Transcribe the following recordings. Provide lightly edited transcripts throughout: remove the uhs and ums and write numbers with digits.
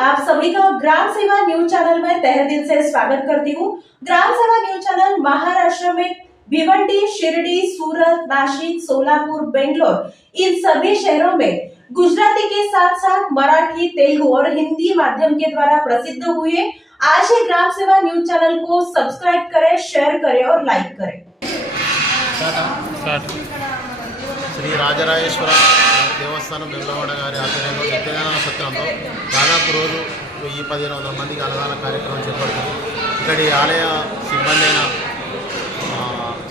आप सभी का ग्राम सेवा न्यूज चैनल में तहे दिल से स्वागत करती हूँ। ग्राम सेवा न्यूज चैनल महाराष्ट्र में भिवंडी, शिरडी, सूरत, नासिक, सोलापुर, बेंगलोर इन सभी शहरों में गुजराती के साथ साथ मराठी, तेलुगु और हिंदी माध्यम के द्वारा प्रसिद्ध हुए। आज ही ग्राम सेवा न्यूज चैनल को सब्सक्राइब करें, शेयर करें और लाइक करें। శ్రీ రాజరాజేశ్వర దేవస్థానం వెంగళవాడ గారి ఆధ్వర్యంలో నిత్యదాన సత్రంలో దాదాపు రోజు 1000-1500 మందికి అన్నదాన కార్యక్రమం చేపడుతుంది. ఇక్కడి ఆలయ సిబ్బంది అయిన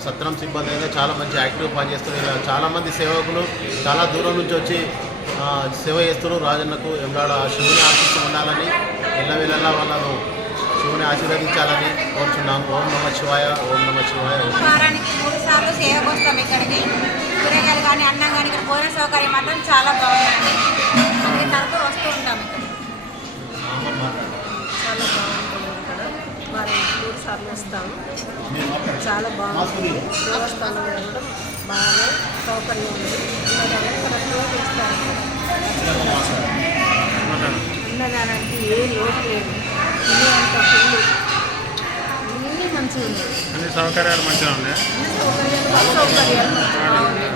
సత్రం సిబ్బంది అయితే చాలా మంచి యాక్టివ్ పనిచేస్తున్నారు. చాలామంది సేవకులు చాలా దూరం నుంచి వచ్చి సేవ చేస్తున్నారు. రాజన్నకు వెంగళవాడ శివుని ఆశీస్సు ఉండాలని ఎల్లవేళలా వాళ్ళను శివుని ఆశీర్వదించాలని కోరుచున్నాము. ఓం నమ శివాయ, ఓం నమ శివాయ. వారానికి 3 సార్లు సేవకు వస్తాం. ఇక్కడికి కూరగాయలు కానీ అన్నం కానీ ఇక్కడ భోజన సౌకర్యం మాత్రం చాలా బాగుందండి. తరచూ వస్తూ ఉంటాం. చాలా బాగుంటుంది. ఇక్కడ మరి 3 సార్లు వస్తాము. చాలా బాగుంటుంది. దేవస్థానం కూడా బాగా సౌకర్యం ఉంది. అన్నదానానికి ఏ లోటు లేదు. అంత ఫుల్ అన్నీ మంచిగా ఉన్నాయి. అన్ని సౌకర్యాలు మంచిగా ఉన్నాయి. అన్ని సౌకర్యాలు మంచిగా ఉన్నాయి.